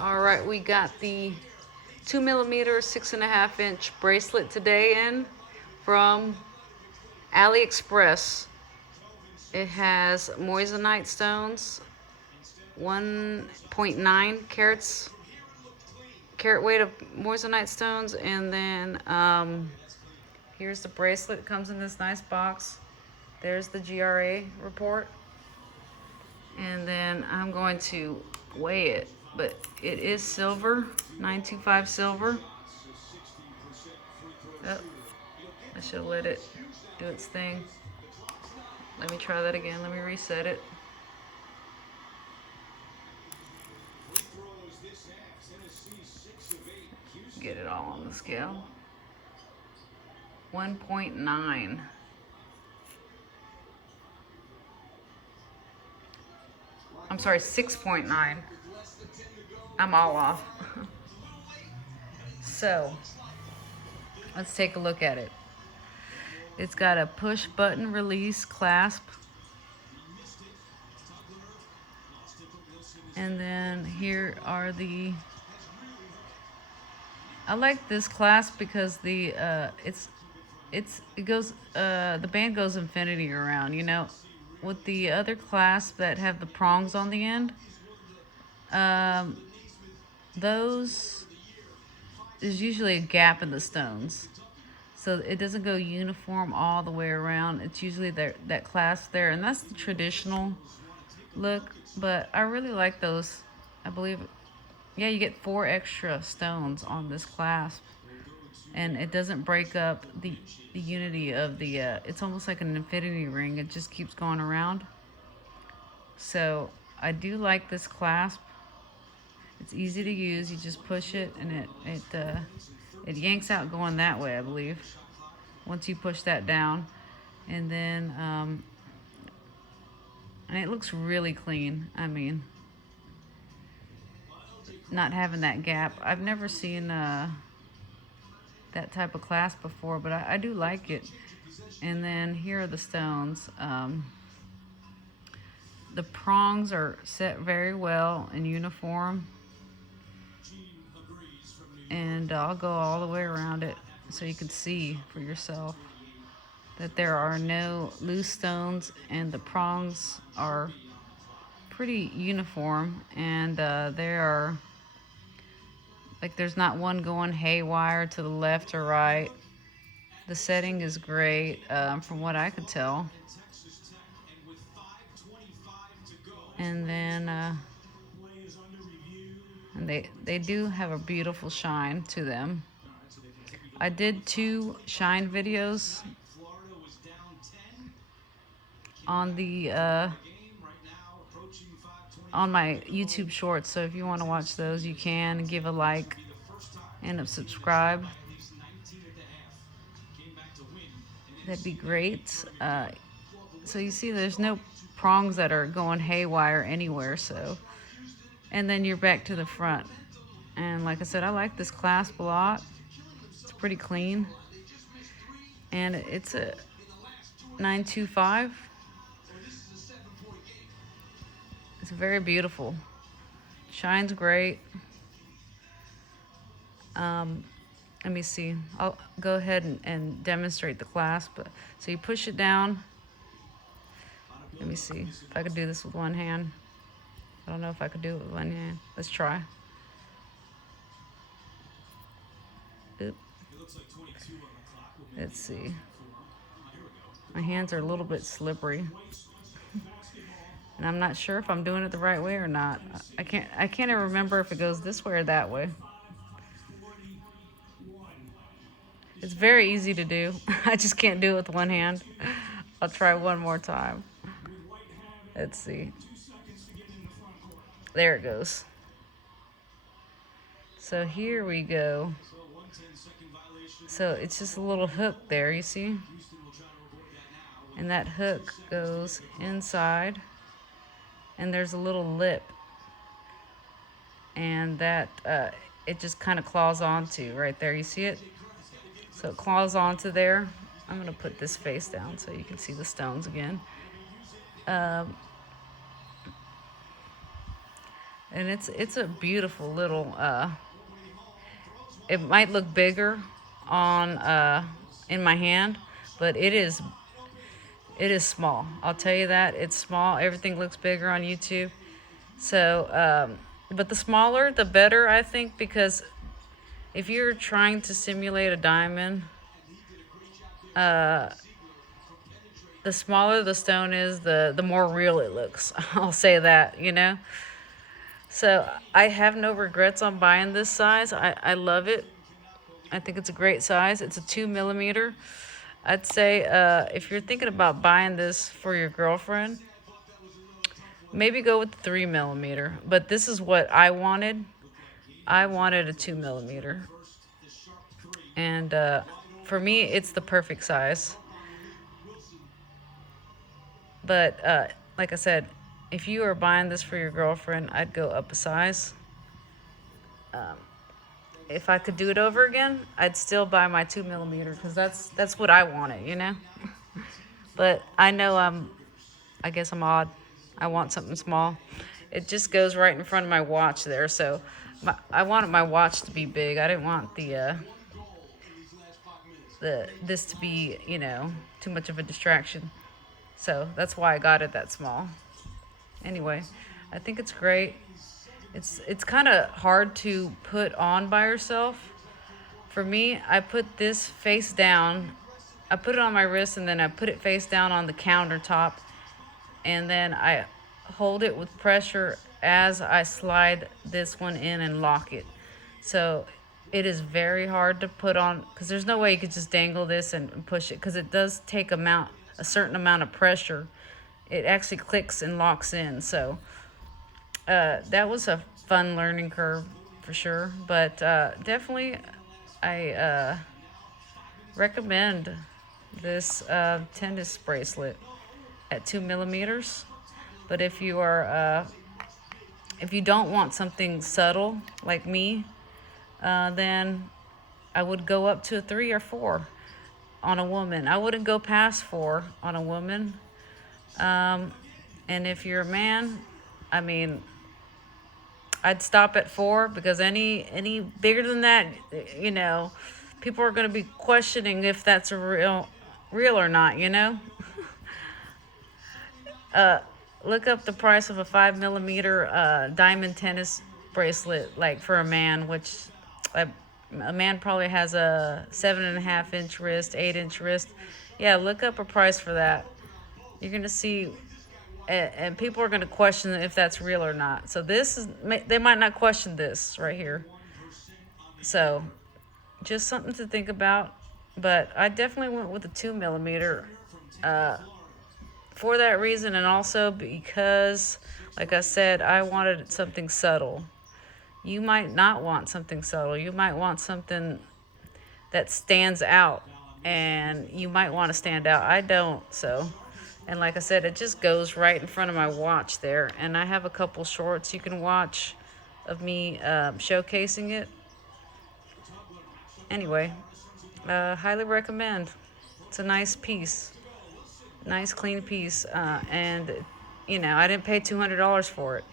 All right, we got the 2mm 6.5-inch bracelet today in from AliExpress. It has moissanite stones, 1.9 carat weight of moissanite stones, and then here's the bracelet. It comes in this nice box. There's the GRA report, and then I'm going to weigh it, but it is silver, 925 silver. Oh, I should have let it do its thing. Let me try that again. Let me reset it. Get it all on the scale. 1.9. I'm sorry, 6.9. I'm all off. So, let's take a look at it. It's got a push button release clasp. And then here are I like this clasp because the band goes infinity around, you know. With the other clasps that have the prongs on the end, those there's usually a gap in the stones, so it doesn't go uniform all the way around. It's usually that clasp there, and that's the traditional look. But I really like those. I believe, yeah, you get 4 extra stones on this clasp, and it doesn't break up the unity of the it's almost like an infinity ring. It just keeps going around. So I do like this clasp. It's easy to use. You just push it, and it yanks out going that way, I believe, once you push that down. And then and it looks really clean. I mean, not having that gap. I've never seen that type of clasp before, but I do like it. And then here are the stones. The prongs are set very well in uniform, and I'll go all the way around it so you can see for yourself that there are no loose stones, and the prongs are pretty uniform, and they are like, there's not one going haywire to the left or right. The setting is great, from what I could tell. And then and they do have a beautiful shine to them. I did 2 shine videos on the on my YouTube shorts, so if you want to watch those, you can. Give a like and subscribe. That'd be great. So you see there's no prongs that are going haywire anywhere. So, and then you're back to the front. And like I said, I like this clasp a lot. It's pretty clean. And it's a 925. It's very beautiful. Shine's great. Let me see. I'll go ahead and demonstrate the clasp. So you push it down. Let me see if I could do this with one hand. I don't know if I could do it with one hand. Let's try. Oop. Let's see. My hands are a little bit slippery, and I'm not sure if I'm doing it the right way or not. I can't even remember if it goes this way or that way. It's very easy to do. I just can't do it with one hand. I'll try one more time. Let's see. There it goes. So here we go. So it's just a little hook there, you see? And that hook goes inside, and there's a little lip. And that it just kind of claws onto right there. You see it? So it claws onto there. I'm going to put this face down so you can see the stones again. And it's a beautiful little. It might look bigger on in my hand, but it is small. I'll tell you that it's small. Everything looks bigger on YouTube. So, but the smaller, the better, I think, because if you're trying to simulate a diamond, uh, the smaller the stone is, the more real it looks. I'll say that, you know. So I have no regrets on buying this size. I love it. I think it's a great size. It's a 2 millimeter. I'd say if you're thinking about buying this for your girlfriend, maybe go with the 3 millimeter. But this is what I wanted. I wanted a 2 millimeter. And for me, it's the perfect size. But like I said, if you are buying this for your girlfriend, I'd go up a size. If I could do it over again, I'd still buy my 2 millimeter because that's what I wanted, you know. But I know I guess I'm odd. I want something small. It just goes right in front of my watch there, so I wanted my watch to be big. I didn't want the this to be, you know, too much of a distraction. So that's why I got it that small. Anyway, I think it's great. It's kind of hard to put on by yourself. For me, I put this face down. I put it on my wrist and then I put it face down on the countertop, and then I hold it with pressure as I slide this one in and lock it. So it is very hard to put on because there's no way you could just dangle this and push it because it does take a certain amount of pressure. It actually clicks and locks in. So that was a fun learning curve for sure. But definitely I recommend this tennis bracelet at 2 millimeters. But if you are if you don't want something subtle like me, then I would go up to a 3 or 4 on a woman. I wouldn't go past 4 on a woman. And if you're a man, I mean, I'd stop at 4 because any bigger than that, you know, people are going to be questioning if that's a real or not, you know. Look up the price of a 5 millimeter diamond tennis bracelet, like for a man, which a man probably has a 7.5 inch wrist, 8 inch wrist. Yeah, look up a price for that. You're gonna see, and people are gonna question if that's real or not. So they might not question this right here. So just something to think about. But I definitely went with the 2 millimeter. For that reason, and also because, like I said, I wanted something subtle. You might not want something subtle. You might want something that stands out, and you might want to stand out. I don't, so. And like I said, it just goes right in front of my watch there. And I have a couple shorts you can watch of me showcasing it. Anyway, highly recommend. It's a nice piece. Nice clean piece, and you know, I didn't pay $200 for it.